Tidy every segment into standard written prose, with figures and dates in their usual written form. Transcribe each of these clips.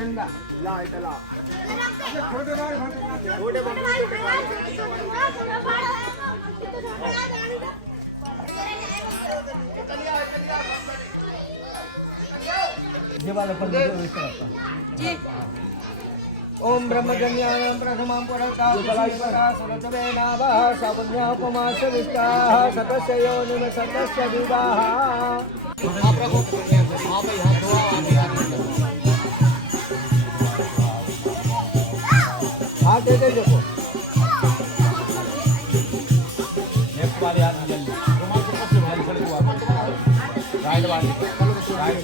झंडा ला इतला छोटे ये वाला पर जी ओम ब्रह्मजन्यानां प्रथमां पुरस्तात् सरस्वते नाभः सावन्योपमा सविष्टाः सतस्य योनिम सतस्य विदाः हाथ दे दे देखो लेफ्ट वाले हाथ जल्दी रुमाल को पकड़ जल्दी खड़े हुआ राइट वाले राइट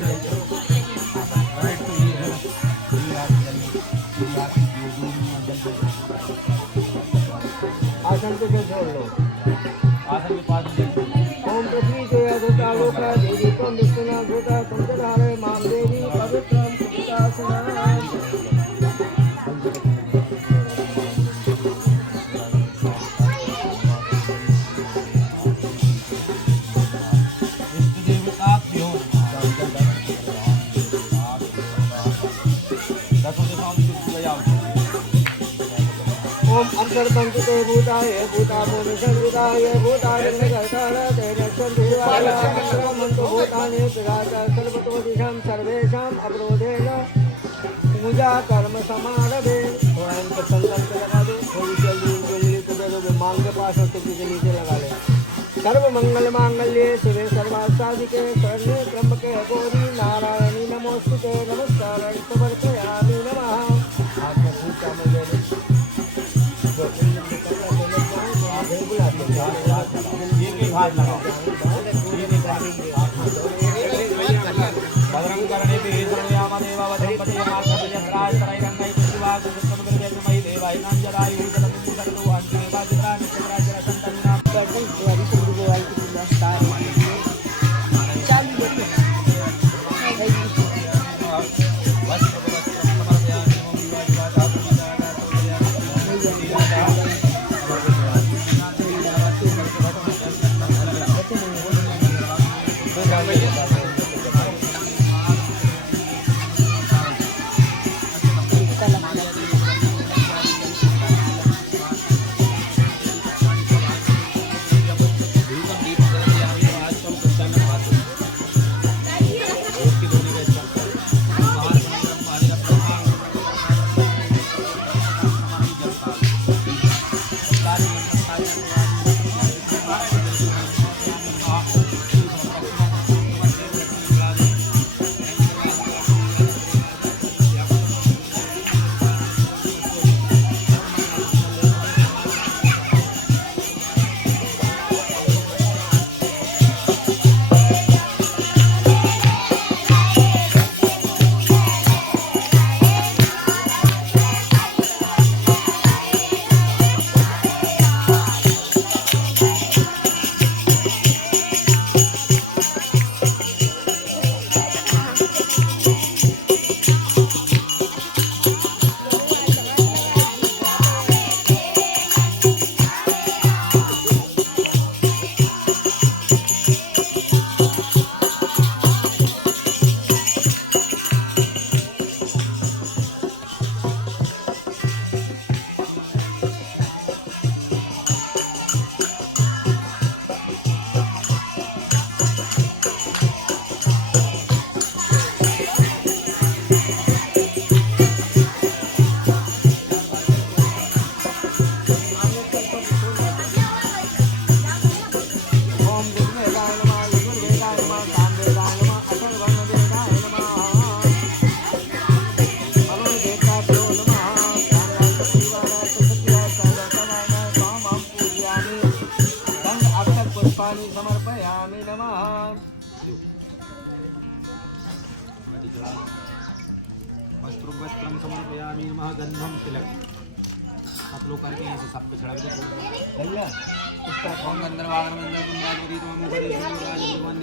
राइट तो ये है ये हाथ जल्दी ये हाथ आसन को छोड़ लो आसन के पास ओम पृथ्वी से अधोता लोका देवी त्वं विष्णुना धृता त्वं च धारय मां देवी पवित्रं सुवितासनाम् ओम अंतर्पंचते भूताय भूतामोन संविदाय भूतारण्यकर्तार तेजस्वं मंतो भूतानि विराजा सर्वतो दिशं सर्वेषां अवरोधेन पूजा कर्म समारभे। थोड़ा संकल्प लगा दो थोड़ी जल्दी उंगली को दे दो मांग के पास और टिक्की के नीचे लगा ले। सर्व मंगल मांगल्ये शिवे सर्वासाधिके शरण्ये त्र्यंबके गौरी नारायणी नमोस्तुते नमस्कारं समर्पयामि नमः। हाथ में फूल चावल ले लो भद्रं करणे देवाय समर्पयामि नमः। वस्त्रं वस्त्रं समर्पयामि नमः। गंधम तिलक आप लोग करके यहाँ से सब पे छिड़क दो भैया। ओम गंधर्वाण मंदिर कुंडागुरी तुम मुखदेश राज भगवान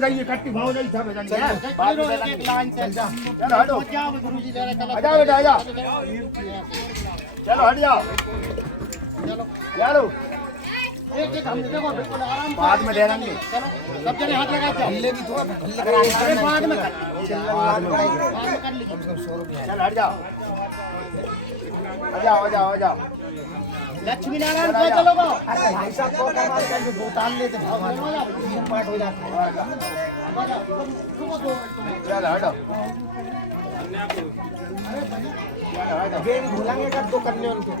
बताइए कट्टी भाव नहीं था बेटा एक लाइन से चलो हटो जाओ गुरुजी ले रहे आ जाओ बेटा आ जाओ चलो हट जाओ चलो चलो एक एक हम देखो बिल्कुल आराम से बाद में दे देंगे चलो सब जने हाथ लगा के हल्ले भी थोड़ा अरे बाद में कर लीजिए चल हट जाओ आ जाओ आ जाओ आ जाओ लक्ष्मी नारायण को चलो गो अरे भाई साहब को कमाल करके भूतान लेते पाठ हो जाता है चल हटो गेम भूलेंगे कब दो करने उनके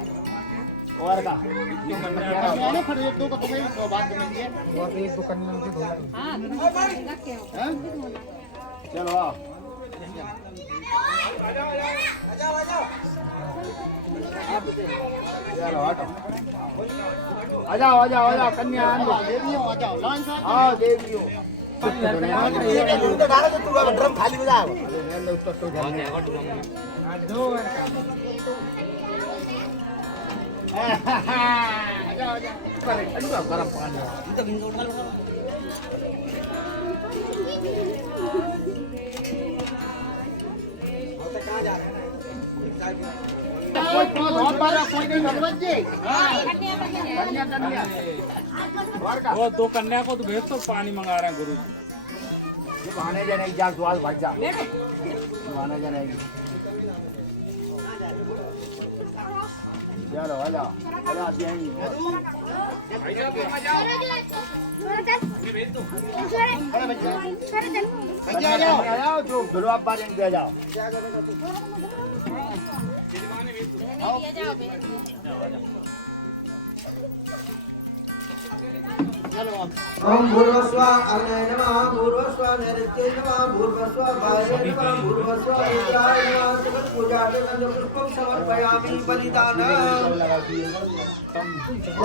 और का मैंने फिर एक दो को तुम्हें तो बात करेंगे और एक दो करने उनके धोएंगे हां चलो आओ चलो हटो आ जाओ कन्या आन दो देवियों आ जाओ लाइन से आओ देवियों ड्रम खाली हो जाओ गरम पानी कोई बहुत बारा कोई नहीं भगवत जी कन्या वो दो कन्या को तो भेज तो पानी मंगा रहे हैं गुरु जी ये बहाने जाने जा द्वाल भाग जा बहाने जाने चलो आ जाओ आ जाओ जो गुलाब बारे में दे जाओ ओम भूर्भुवस्व अग्नये नमः भूर्भुवस्व नैऋत्ये नमः भूर्भुवस्व वायवे नमः भूर्भुवस्व रुद्राय नमः सकल पूजार्थ पुष्पं समर्पयामि बलिदानम्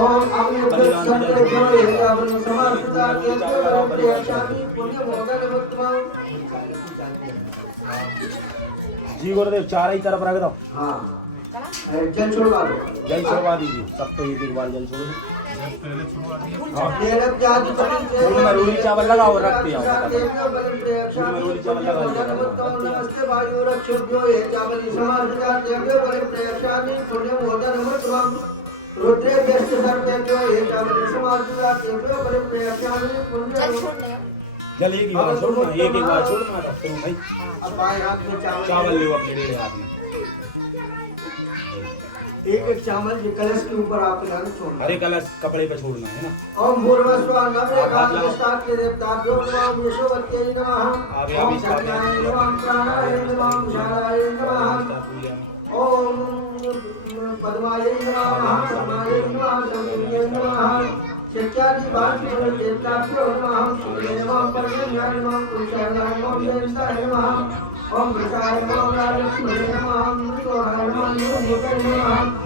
ओम अग्निर्भ्यो हेतावनं समासुता केन्द्रो प्रयच्छामि पुण्यमोदनमुत्तमम् जी गुरुदेव चार ही तरफ रख दो हाँ जल छोड़वा दो जल छोड़वा दीजिए सब तो एक बार जल छोड़ो फूल में रोली चावल लगाओ और रखते आओ फूल में रोली चावल लगाओ नमस्ते वायु रक्षभ्यो ये चावली समासुता केन्द्रो प्रयच्छामि पुण्यमोदनमुत्तमम् रुद्रे व्यस्त सर्पेभ्यो ये चावली समासुता केन्द्रो प्रयच्छामि पुण्यमोदनमुत्तमम् जल एक ही बार छोड़ना एक बार छोड़ना रखते हो भाई अब बाएं हाथ में चावल ले अपने रेड़े हाथ में एक एक चावल ये कलश के ऊपर आपके नाम छोड़ना हरे कलश कपड़े पे छोड़ना है ना ओम भूर्भुवस्व नमः कालस्तात् के देवताभ्यो नमः यशोवत्यै नमः ओम सत्याय नमः प्राणाय नमः विशालाय नमः ओम पद्माय नमः समाय नमः समीर्य नमः सत्यादि बाष्पो देवताभ्यो नमः सूर्य नमः परमेश्वर नमः पुरुषाय नमः देवताय नमः ओम वृषाय नमः राजलक्ष्मी नमः मृगोराय नमः नीलकण्ठाय नमः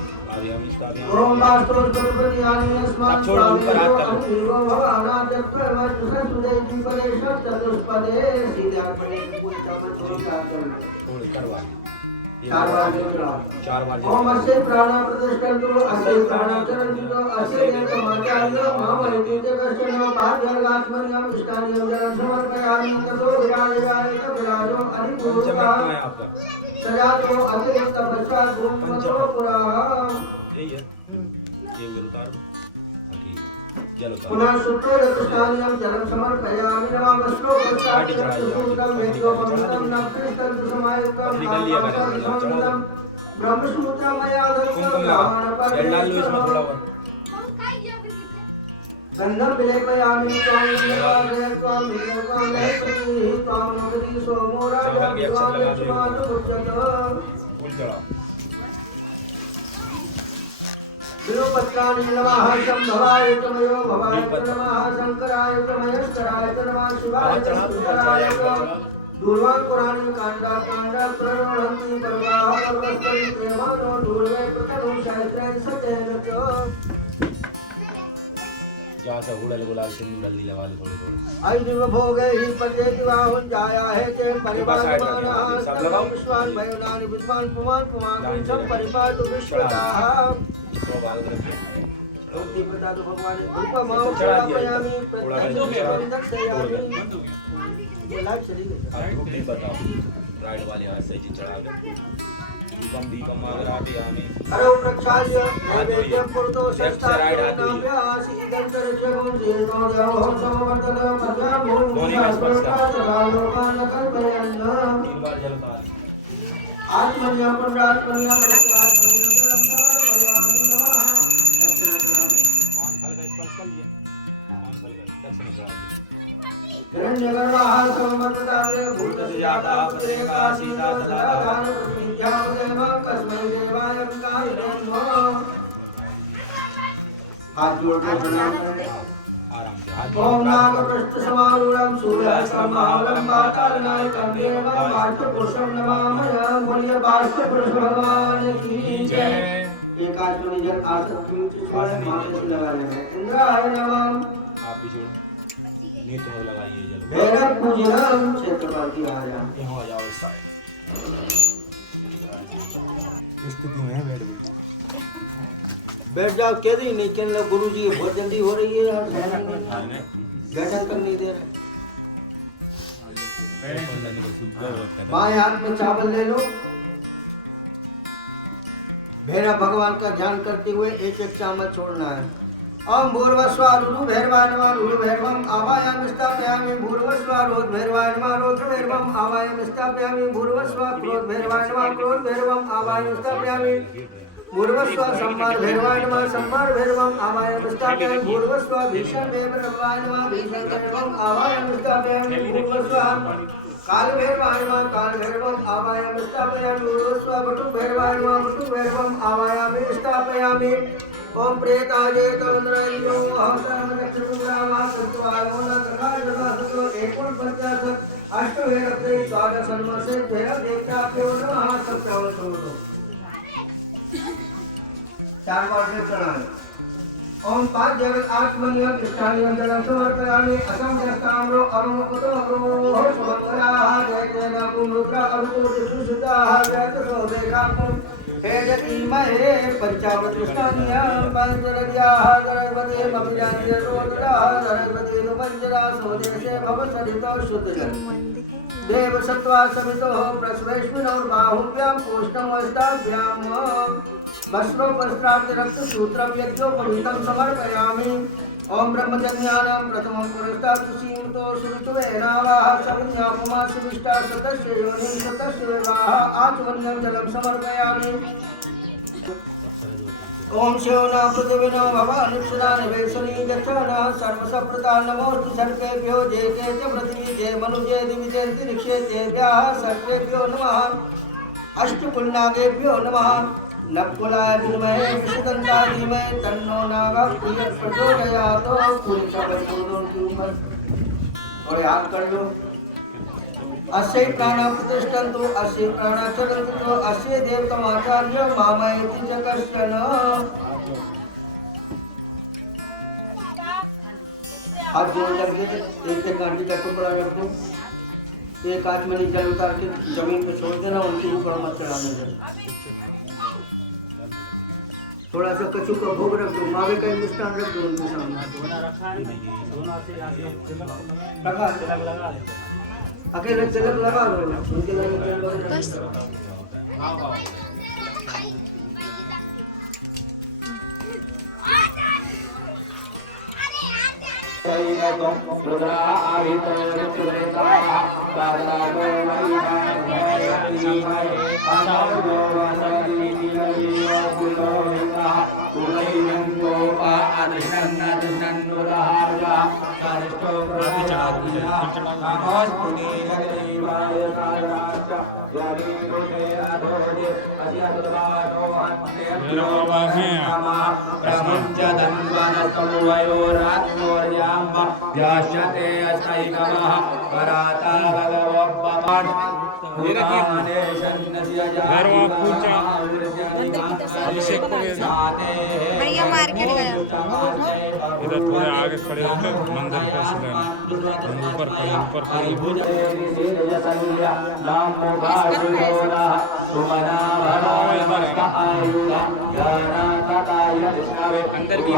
ओम वास्तव स्वरूपति आनंदस्मात् स्वामीयो भवानाद्यत्वमत्सुदे दीपदेशं चतुष्पदे सीधार्पणे पूरी चावल करवा चार बार ओम अस्य प्राण प्रतिष्ठन्तु अस्य प्राणाचरन्तु अस्य यज्ञमाचार्य महामहिते जगस्य पाद्यर्गात्मन्यं इष्टानियं जलं समर्पयामि ततो विराजयाय कपिलायो अधिपूर्वः सजातो अतिरिक्त पश्चात् भूमतो पुरः यही है ये उतार दो ठीक जल उतार पुनः शुद्धेन कृष्णानियं जलं समर्पयामि नमस्तो पश्चात् सूत्रं वेदोपमितं नक्षत्रं समायुक्तं आत्मासंसंयुतं ब्रह्मसूत्रं मया गन्धं विलेपयामि त्वां त्वां त्वां सोमो राजा बिल्वपत्राणि नमः शम्भवाय तमयो भवाय नमः शंकराय तमयस्कराय नमः शिवाय शंकराय दूर्वांकुराणि कांडा कांडा प्रणोहन्ति पर्वाः पर्वस्तरि प्रेमानो दूर्वे प्रतनु सहस्रेण सतेन च जहाँ से हुड़ल गुलाल से जल्दी लगा लो थोड़ी थोड़ी ऐदिव भोगैः पद्येति वाहुं जायाहे ते परिवारमानः सर्वं विश्वान् भयोनानि विद्वान् पुमान् पुमान् पुंसं परिपातु विश्वदाः भगवान धूपमावयामि प्रत्यक्षं दक्षयामि नहीं बताओ राइड वाले हाथ से जी चढ़ा के दीपम दीपम आगराटे आमी अरे प्रक्षाल्य नैवेद्यं पुरतो सष्टानाम्या आसीदं तरजगं जीर्णो देवो समवर्तन मध्यामो लोकान् कल्पयन् 3 बार जलता आत्मन्या पुण्डात्मन्या प्रत्यात्मन्या हिरण्यगर्भाः समवर्ततारे भूतजाता पुत्रेका सीता सदाधान प्रतीत्यावदेव कस्मै देवाय विकारिणे नमः। हाथ जोड़ कर प्रणाम करें। आराम से हाथ ओम नागपृष्ठ समारूढ़ं सूर्यास्तमहावलंबाकालनायकं देवं बाष्पपुरुषं नमामः। बोलिए बाष्पपुरुष भगवान की जय। एक आचमनी जल आसन की छोड़े माथे से लगा लेंगे। इंद्राय नमः। आप भी छोड़ नेत्र में लगाइए जल भैरव पूजनम क्षेत्रपाल की आया यहाँ आ जाओ इस साइड स्थिति में बैठ गई बैठ जाओ कह दी नहीं कहने लगे गुरु जी बहुत जल्दी हो रही है यार गठन कर नहीं दे रहे बाएं हाथ में चावल ले लो भैरव भगवान का ध्यान करते हुए एक एक चम्मच छोड़ना है। ओम भूर्भुवस्सुवः रुरु भैरवाय नमः रुरु भैरवम् आवाहयामि स्थापयामि भूर्भुवस्सुवः रोध भैरवाय नमः रोध भैरवम् आवाहयामि स्थापयामि भूर्भुवस्सुवः क्रोध भैरवाय नमः क्रोध भैरवम् आवाहयामि स्थापयामि भूर्भुवस्सुवः संहार भैरवाय नमः संहार भैरवम् आवाहयामि स्थापयामि भूर्भुवस्सुवः भीषण भैरवाय नमः भीषण भैरवम् आवाहयामि स्थापयामि भूर्भुवस्सुवः काल भैरवाय नमः काल भैरवम् आवाहयामि स्थापयामि भूर्भुवस्सुवः बटुक भैरवाय नमः बटुक भैरवम् आवाहयामि स्थापयामि। ओम प्रेताजे तवन्द्रयो अहंतरम दक्षिणुग्रामा संतवायो न कथाजनासुतो एकोन पंचाशत अष्टभैरवते द्वादश सन्मसे भैरव देवताभ्यो नमः सप्तवसोतो 4 बार से प्रणाम। ओम 5 जगत आत्मनियम कृष्णानियम जलम समर्पयामि असम जस्ताम्रो अरुण कुतो अरुणो सुमंगलाः जय जय नकुम रुद्रा अरुकोटि सुसुताः जय तसो देखाकुम हे जतीमहे पंचावतुष्टान्यं पंचरद्याः गणपते मभिजान्य रोदराः गणपते रुपञ्जरा सोदेशे भवसरितो शुद्धजन देव सत्त्वा समितो प्रस्वैष्मिनौर्बाहुभ्यां कोष्ठमस्ताभ्यां भस्मोपस्त्राप्तिरक्तसूत्रं यज्ञोपवीतं समर्पयामि। ओम ब्रह्मजन्यानां प्रथमं पुरस्तात् सुसीमतो सुऋतुवेनावाः सविज्ञापमा सुविष्टा सतस्य योनिं सतस्य विवाह आचमनीयं जलं समर्पयामि। ओम शिवना पृथिविनो भवानुक्षरा निवेशनी यक्षणा सर्वसप्रता नमोस्तु सर्वेभ्यो जे के च पृथ्वी जे मनुजे दिविजेऽन्तरिक्षे तेभ्यः सर्वेभ्यो नमः। अष्टपुण्डागेभ्यो नमः। नकुलाय विद्महे विष्णुदन्ताय धीमहि तन्नो नागः प्रचोदयात्। पूरी चावल पूरों के ऊपर और याद कर लो अस्य प्राणा प्रतिष्ठन्तु अस्य प्राणा चलन्तु अस्य देवतमाचार्य मामयति च कश्चन। हाथ जोड़ करके एक कांटी का टुकड़ा रख दो। एक आचमनी जल उतार के जमीन पे छोड़ देना उनके ऊपर मत चढ़ाने देना। थोड़ा सा कचू का भोग रख दो मावे का मिष्ठान रख दो उनके सामने अकेले तिलक लगा लो उनके लिए भैया मार्केट गया इधर थोड़े आगे खड़े होकर मंदिर पर से लेना ऊपर इसका अंदर की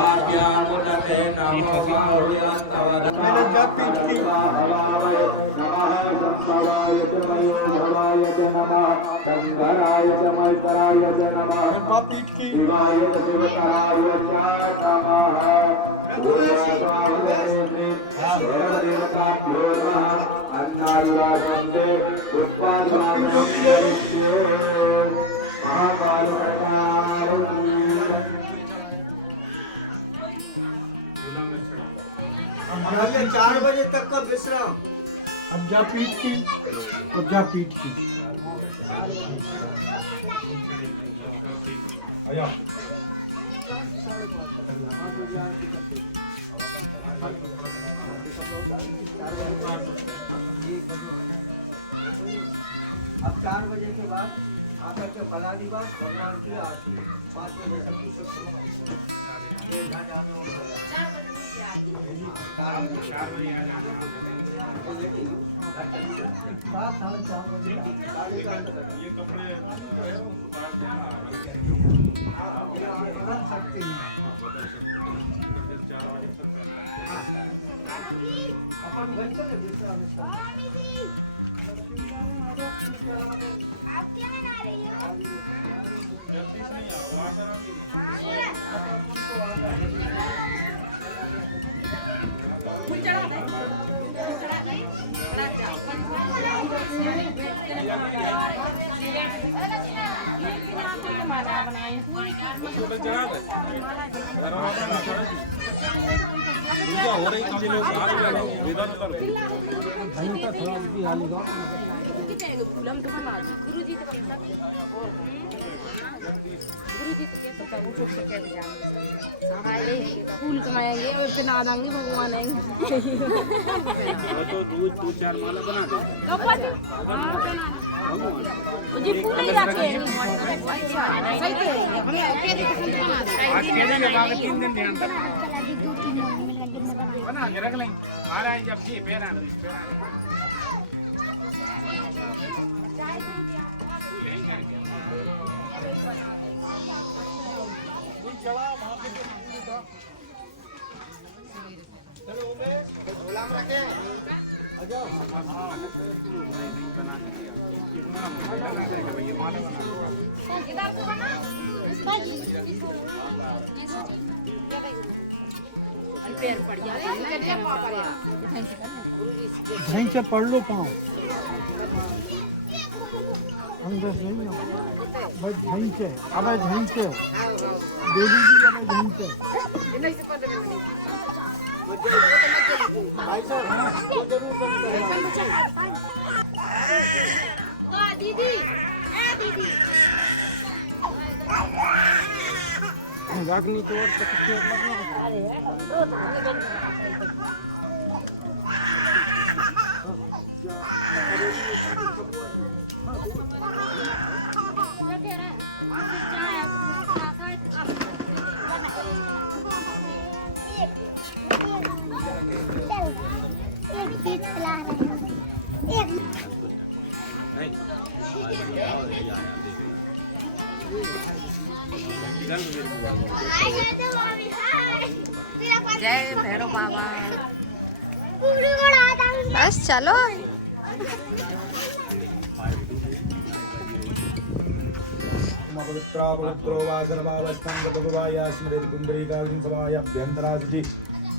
अब 4 बजे तक का विश्राम। अब्जा पीठ की, अब्जा पीठ की। अब 4 बजे के बाद आकर के भला दिवस भगवान की आरती 5 बजे तक की अपन घर चले आप क्या बना रही हो? पूजा हो रही कम लोग फूल कमाएंगे और बना देंगे भगवान आएंगे तो रोज 2-4 माला बना दो। जी फूल ही रखे हैं सही तो आज के दिन लगा 3 दिन ध्यान तक बना के रख लेंगे। महाराज जब जी पैरा ढंग से पढ़ लो पाँव अंदर से नहीं बस ढंग से अब ढंग से देवी जी अब ढंग से भाई साहब वो जरूर बंद करवाना। दीदी दीदी रागनी तो और सकते एक गीत चला रहे हैं एक जय भैरव बाबा। बस चलो पवित्रा पवित्रो वा सर्वावस्थां गतगवाया स्मृति पुंडरीकाग्नि सभायाभ्यन्तराजुति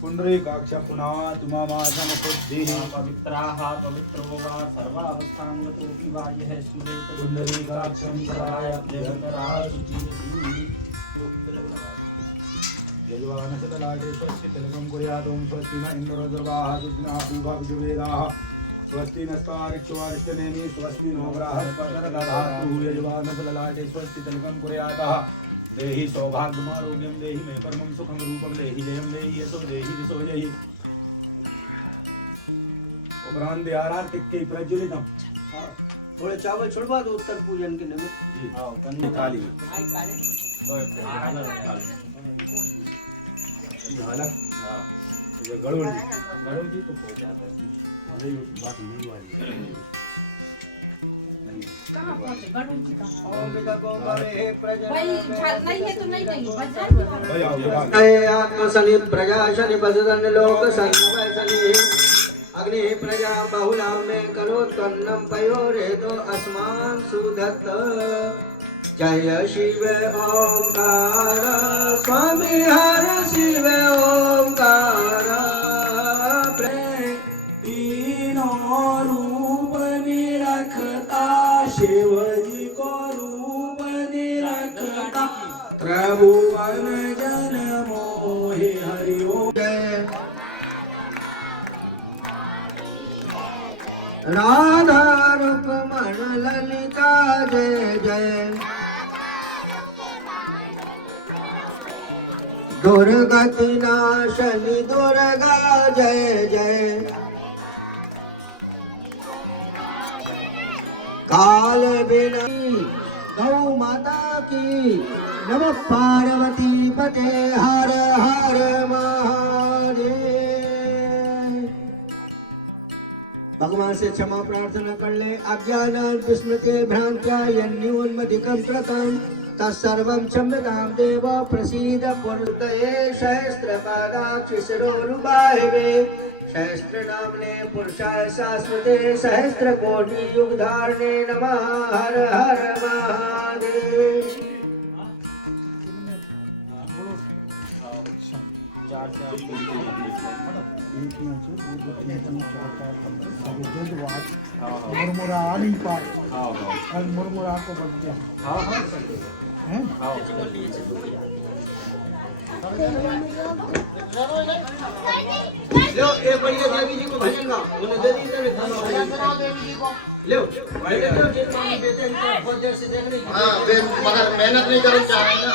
पुंडरीकाक्ष पुनः तुमामासनशुद्धिः पवित्राः पवित्रो वा सर्वावस्थां गतोऽपि वा यः स्मरेत् पुंडरीकाक्षं सभायाभ्यन्तराजुति यजमानसललाटे स्वस्ति तिलकं कुर्यादों स्वस्ति न इन्द्रर्वाः स्वस्ति नः पूर्वा विजुवेदाः स्वस्ति नस्तारिक्षवारिष्टनेमि स्वस्ति नो बृहस्पतिर्दधातु यजमानसललाटे स्वस्ति तिलकं कुर्यातः देहि सौभाग्यमारोग्यं देहि मे परमं सुखं रूपं देहि जयं देहि यशो देहि दिशो जयि उपरांत आरती के प्रज्वलितम थोड़े चावल छुड़वा दो उत्तर पूजन के निमित्त। जी काली ढालक गड़ोल जी तो पहुंच जाता है बात नहीं वाली है नहीं कहाँ पहुँचे गरुड़ जी कहाँ ओम विदगो भवे प्रजा भाई झाल नहीं है तो नहीं बच जाएगी जय आत्म शनि प्रजा शनि बजदन लोक शनि शनि अग्नि प्रजा बहुलां में करो तन्नम पयोरे तो अस्मान सुधत जय शिव ओंकार स्वामी हर शिव ओंकार तीनों रूप निरखता शिव जी को रूप निरखता त्रिभुवन जन मोहि हरि ओम जय राधा रुक्मण ललिता जय जय दुर्गति नाशनी दुर्गा जय जय काल बिनती गौ माता की नमः पार्वती पते हर हर महादेव। भगवान से क्षमा प्रार्थना कर ले। अज्ञान विस्मृति भ्रांत्या यन्यून्मधिकं कृतं तत्सर्वं क्षम्यतां देव प्रसीद पुरुतये सहस्रपादाक्षि शिरोरुबाहिवे सहस्रनाम्ने पुरुषाय शाश्वते सहस्रकोटि युगधारणे नमः हर हर महादेव। मुरमुरा आ नहीं पाए और मुरमुरा को बच गया हैं लो एक बढ़िया देवी जी को भजन गाओ उन्हें दे दी तब धन देवी जी को लो जिन मामी बेटे हैं बहुत देर से देख रही हां मगर मेहनत नहीं करना चाह रहे ना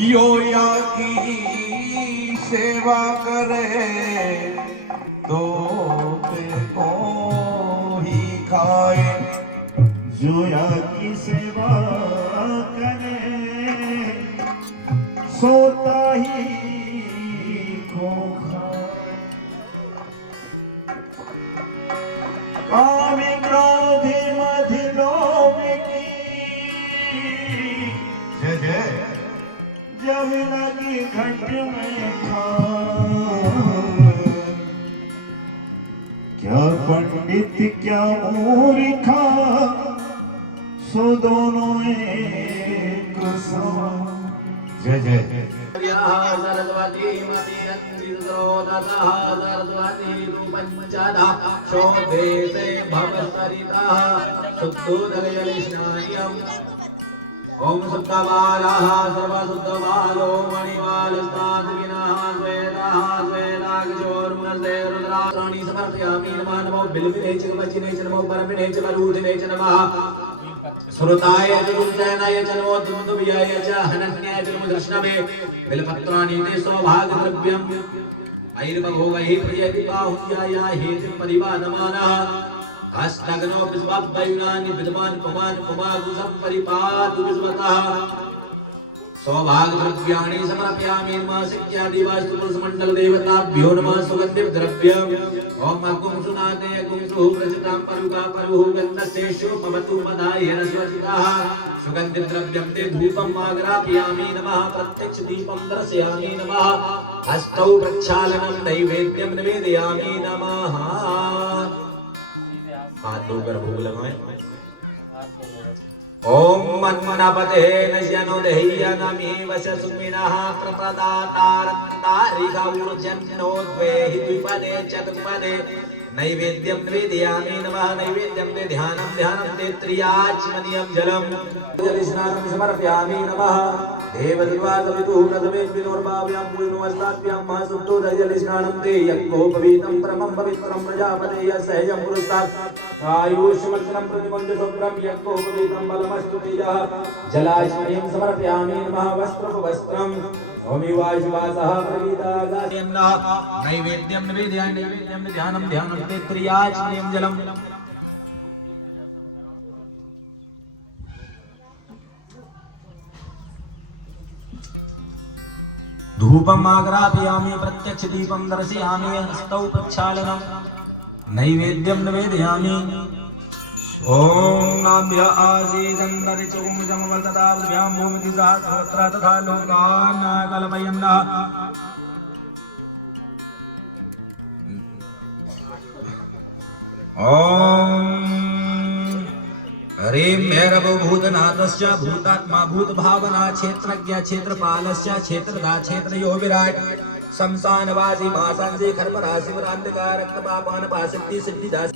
योया की सेवा करे तो को ही खाए जोया की सेवा करे सोता ही को खाए काम क्रोधी मधि लोभ की जय जय जब लगी घट में क्या पंडित क्या मूर्खा सो दोनों एक समान। जय जय सरस्वती मती अंधिरोदतः सरस्वती रूपञ्चदा शोभे से भवसरितः शुद्धोदकजलस्नानम् ओम शुद्धबालाः सर्वशुद्धबालो मणिमालस्तान्त्रिणः श्वेताः श्वेताक्षोर्मस्ते रुद्राणी समर्पयामि नमः नमो बिल्विने च वचिने च नमो परमिने च वरुधिने च नमः श्रुताय च रुद्रनाय च नमो दुन्दुभ्याय च हनन्याय च नमो दर्शनमे बिल्पत्राणि ते सौभाग्यद्रव्यम् ऐर्भोगैः प्रयति बाहुल्याया हेतिं परिवादमानः हस्तग्नो विश्ववयुनानि विद्वान् पुमान् पुमागुसं परिपातु विश्वतः सौभाग्यद्रव्याणि समर्पयामि नमः सिक्यादिवास्तु पुरुषमण्डल देवताभ्यो नमः सुगन्धिद्रव्यम् ॐ अगुं सुनाते अगुं सुप्रसितां परुगा परुः गन्धस्येषु भवतु मदायेन स्वचिताः सुगन्धिद्रव्यं ते धूपम् आग्रापयामि नमः प्रत्यक्षदीपं दर्शयामि नमः हस्तौ प्रक्षालनं नैवेद्यं निवेदयामि नमः हाथ धोकर भोग लगाएं ओम मन्मनापते नश्यनुदेह्यनमी वशसुमिनः प्रप्रदातारन्तारिकौर्जन्नो द्वे हि द्विपदे चतुष्पदे नैवेद्यं निवेदयामि नमः नैवेद्यं ते ध्यानं ते त्रियाचमनीयं जलं जलस्नानं समर्पयामि नमः देवदिवासवितुः प्रथमेऽस्मिन्नोर्भाव्यां पूर्णोऽस्ताभ्यां महासुप्तो जलस्नानं ते यज्ञोपवीतं परमं पवित्रं प्रजापते यस्सहजं पुरस्तात् आयुष्मग्नं प्रतिमञ्च शुभ्रं यज्ञोपवीतं बलमस्तु तेजः जलाचमनीयं समर्पयामि नमः वस्त्रं ओमिवायुवासः प्रवीतागायन्नः नैवेद्यं निवेदयामि नैवेद्यं ध्यानं ते त्रियाचमनीयं जलम् धूपम् आग्रापयामि प्रत्यक्षदीपं दर्शयामि हस्तौ प्रक्षालनं नैवेद्यं निवेदयामि ओम नाभ्य आसीदन्तरिचुमुजमवर्तताभ्यां भूमिति सहस्रत्र तथा लोकान् कल्पयन्नः ओम ह्रीं भैरवभूतनाथस्य भूतात्मा भूतभावना क्षेत्रज्ञ क्षेत्रपालस्य क्षेत्रदा क्षेत्रयो विराट शमशानवासी भाषांसी खरपरा शिवरांतिका रक्तपापान पाशक्ति सिद्धिदास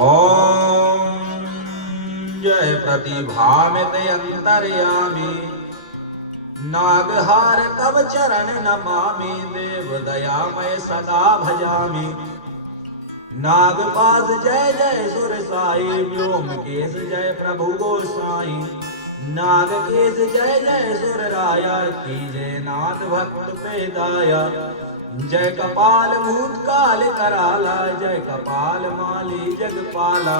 ओम जय प्रतिभामिते अंतर्यामी नागहार तव चरण नमामि देव दयामय सदा भजामि नागपाश जय जय सुर साई व्योमकेश जय प्रभु गोसाई नागकेश जय जय सुर राया की जय नाथ भक्त पेदाया जय कपाल भूतकाल कराला जय कपाल माली जगपाला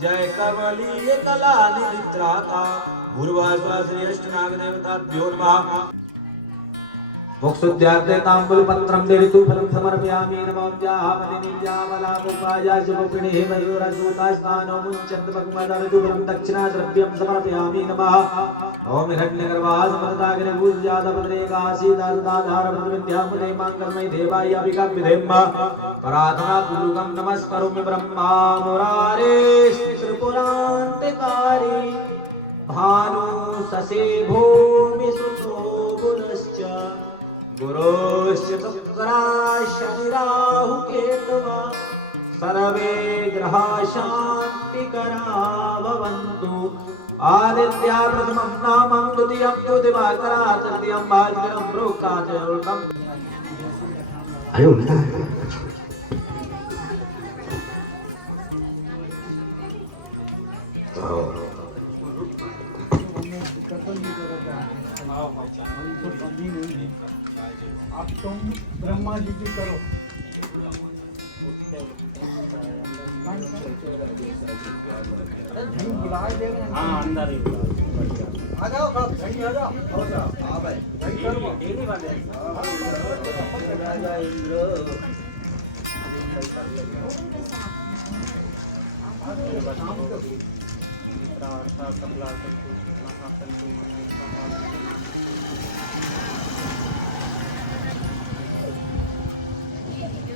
जय कमली कला निधित्राता गुरुवासवा श्रेष्ठ नाग देवताभ्यो नमः मोक्षोद्यार्थे ताम्बूलपत्रं देवितु फलं समर्पयामि नमः जाहपतिनिव्यामलापुपाया शुभपिणे मयूरसूतास्नानो मुञ्चन्द्वग्मदरुजुफलं दक्षिणा द्रव्यं समर्पयामि नमः ओम हिरण्यगर्भाः समर्ताग्निपूज्यादपद्रेकाशीदाधारपद्विद्यामुदे माङ्गल्मय देवाय अभिकाभ्यधेम प्रार्थना पूर्वकं नमस्करोमि ब्रह्मा मुरारे त्रिपुरान्तिकारी भानु ससे भूमि सुतो गुणश्च गुरोश्च शुक्रा शनि राहु केतवः सर्वे ग्रहा शान्तिकरा भवन्तु आदित्या प्रथमं नामं द्वितीयं दिवाकरा तृतीयं भास्करं प्रोक्ता चतुर्थं आप तुम ब्रह्मा जी की करो बुला दे रहे हैं हाँ अंदर ही आ जाओ आ जाओ हाँ भाई राजा इंद्र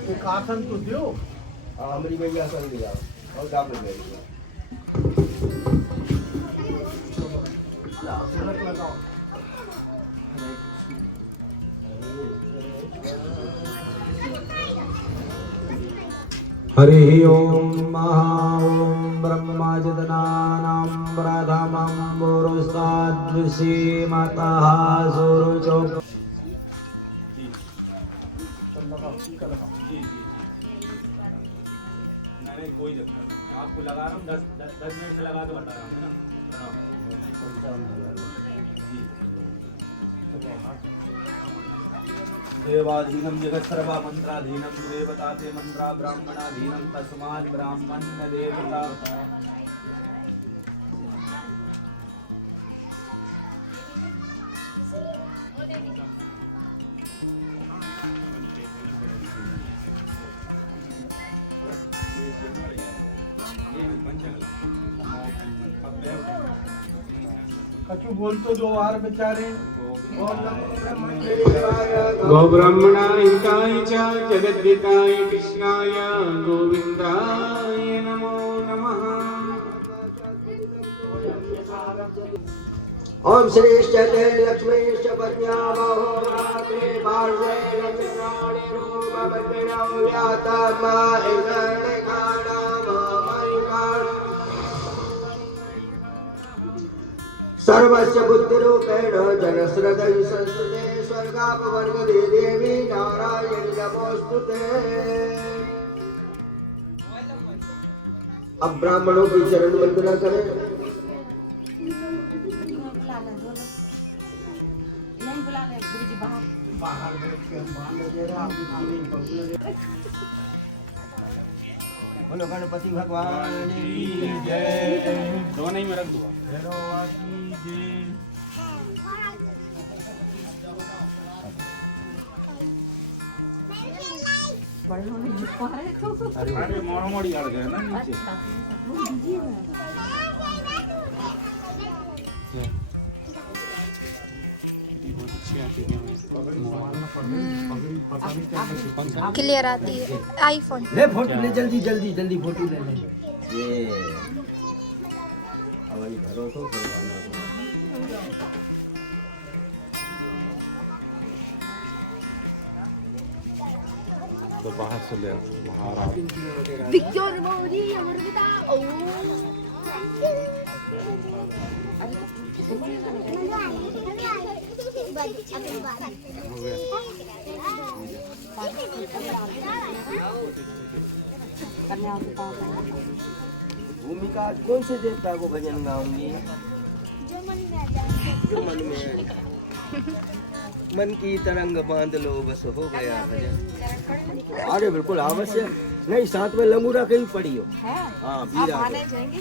एक आसन तो दो हमारी बेबी आसन दिया और काम में बेबी तिलक लगाओ हरि ओम ओम ब्रह्मा जदनानां प्रथमं पुरुषाद्विषी मातः सुरुचो नहीं कोई दिक्कत नहीं आपको लगा रहा हूँ 10 मिनट से लगा के बता रहा हूँ ना जी देवाधीनं जगत्सर्वमन्त्राधीनं देवता ते मन्त्रा ब्राह्मणाधीनं तस्मात् ब्राह्मण्य देवता कछु बोल तो दो बार बेचारे। गो ब्रह्मणाय च जगद्धिताय कृष्णाय गोविन्दाय नमो नमः। ओम श्रीश्चते लक्ष्मीश्च पद्म्यामहोरात्रे पार्श्वे लक्ष्मीराणि रूपमन्विनो व्यातमा सर्वस्य बुद्धिरूपेण जनश्रद्धै संस्कृते स्वर्गापवर्गदे देवी नारायणी नमोस्तुते। अब ब्राह्मणों की चरण वंदना करें। नहीं बुला ले गुरुजी बाहर बैठ के हम मान ले रहे हैं। बोलो गणपति भगवान की जय। दोनों ही में रख दूंगा। भैरवा की जय। अरे मोड़ मोड़ी कर गए ना नीचे। क्लियर आती है आईफोन। ले फोटो ले जल्दी जल्दी जल्दी फोटो ले ले। ये हवाई भरो तो तो बाहर से ले बाहर आओ। विक्योर मोदी अमृता ओ भूमिका कौन से देवता को भजन गाऊंगी? जो मन में आ जाए। जो मन में आए। मन की तरंग बांध लो बस हो गया भजन। अरे बिल्कुल आवश्यक नहीं, साथ में लंगूरा कहीं पड़ी हो। हाँ बीरा जाएंगे।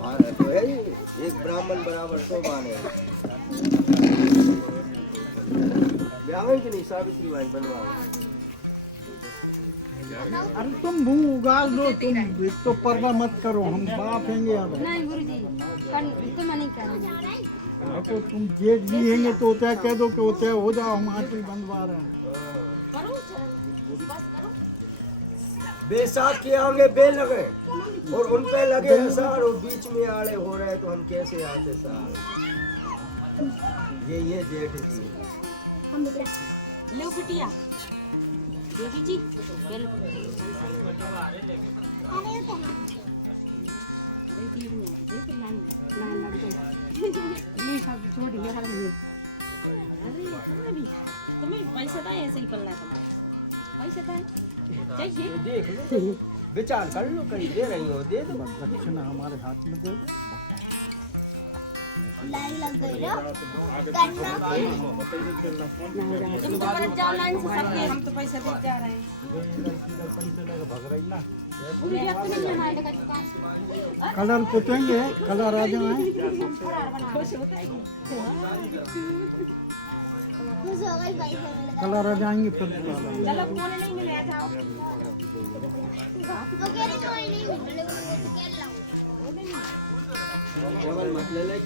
भारत तो है ही, एक ब्राह्मण बराबर 100 बाने हैं। ब्याह की नहीं सावित्री बाई बनवाओ। अरे तुम मुंह उगाल दो, तुम एक तो पर्दा मत करो, हम बाप हैंगे अब। नहीं गुरुजी तुम नहीं करेंगे। तो तुम जेठ जी हैंगे तो होता है, कह दो कि होता है हो जाओ, हम आंटी बंधवा रहे हैं। बेसाख के आगे बे लगे और उन पे लगे असार और बीच में आड़े हो रहे तो हम कैसे आते सार। ये जेठ जी लो बिटिया बेटी जी बेलो नहीं सब छोड़ दिया हर में। अरे तुम्हें पैसा था ऐसे ही पलना तुम्हारा पैसा था चाहिए। देख लो विचार कर लो, कहीं दे रही हो दे दो। दक्षिणा हमारे हाथ में दे दो। लाइन लग गई ना। तुम तो परत जाओ लाइन से सबके, हम तो पैसा दे जा रहे हैं। कलर पुतेंगे, कलर आ जाए। खुश हो गई भाई। कलर आ जाएंगे फिर। चलो कौन नहीं मिले आ जाओ। वो कह रहे कोई नहीं मिले, वो कह लो। डबल मत ले ले।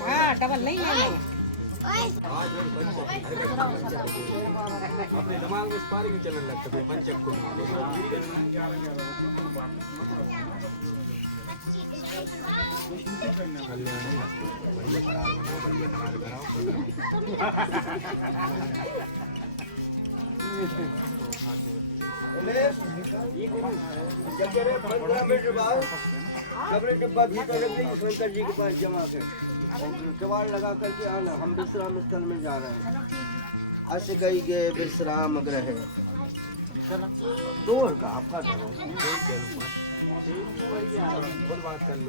हां डबल नहीं लेंगे। अपने दिमाग में स्पारिंग चलने लगता है पंचक को। डिब्बा भीतर रख दी शंकर जी के पास जमा कर, कबाड़ लगा करके आना। हम विश्राम स्थल में जा रहे हैं। अस कही गए विश्राम ग्रह दूर का आपका धरो बहुत बात कर लो।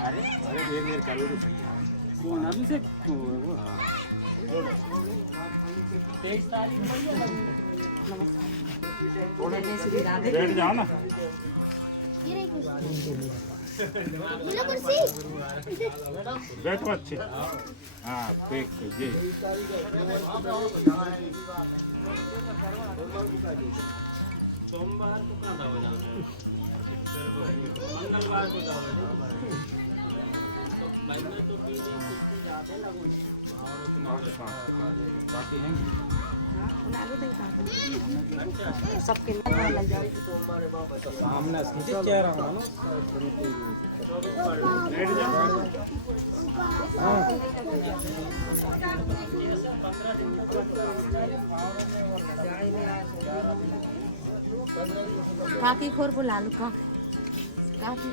अरे अरे देर करो तो सही है। बैठ जाओ ना। ये रही कुर्सी। ये लो कुर्सी। बैठो अच्छे। हाँ ठीक है जी। सोमवार को कहाँ था मंगलवार को था तो जाते लगो बाकी हैं सबके सामने चेहरा है ना काकी खोर बुला लो काकी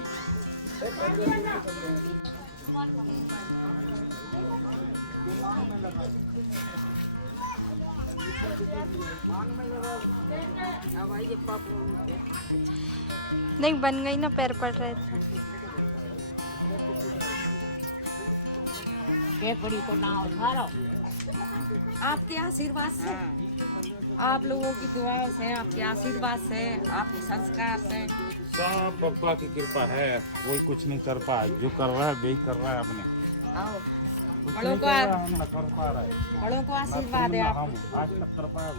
नहीं बन गई ना, पैर पड़ रहे थे। बड़ी को ना उठाओ। आपके आशीर्वाद से, आप लोगों की दुआओं से, आपके आशीर्वाद से, आपके संस्कार से, सब बाबा की कृपा है। कोई कुछ नहीं कर पाया, जो कर रहा है वही कर रहा है अपने। आओ बड़ों को कर पा रहा है, बड़ों को आशीर्वाद है। हम आज तक कर पाया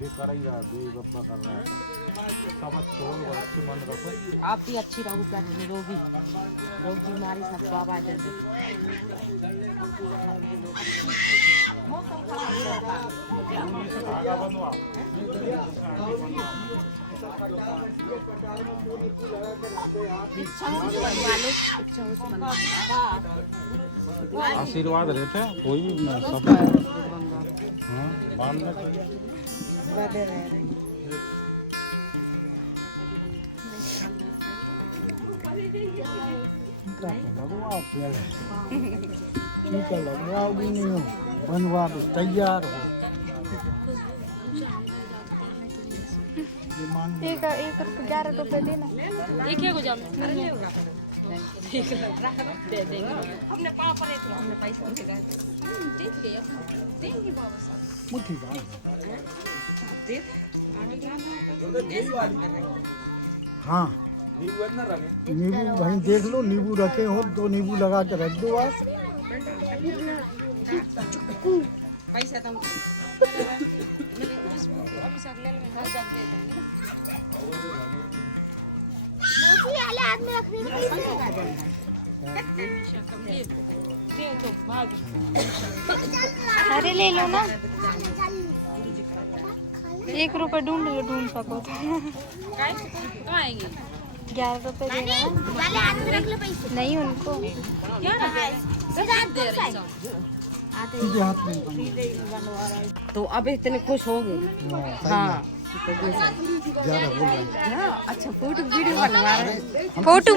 जो कर ही रहा है, वही बाबा कर रहा है। सब अच्छे हो, अच्छी मन रखो। आप भी अच्छी रहो, क्या रोगी बीमारी सब बाबा दे दे। आगा बनवा आशीर्वाद रहते हैं, कोई भी सब बांधना चाहिए। ठीक है, लगवाओ भी नहीं हो, बनवा दो, तैयार हो। एक 11 रुपए देना। हमने पाँव पड़े थे, हमने पैसे देंगे बाबा साहब। मुट्ठी का हाँ, नींबू वहीं देख लो, नींबू रखे हो तो नींबू लगा के रख दो आप। पैसा तो हाथ में रख अरे ले लो ना, 1 रुपए ढूंढ सको तो। 11 रुपए देना ना। हाथ में रख लो पैसे। नहीं उनको सीधे हाथ में तो अब इतने खुश हो गए। हाँ ज़्यादा बोल रहे हैं। अच्छा फोटो वीडियो बनवा रहे हैं। फोटो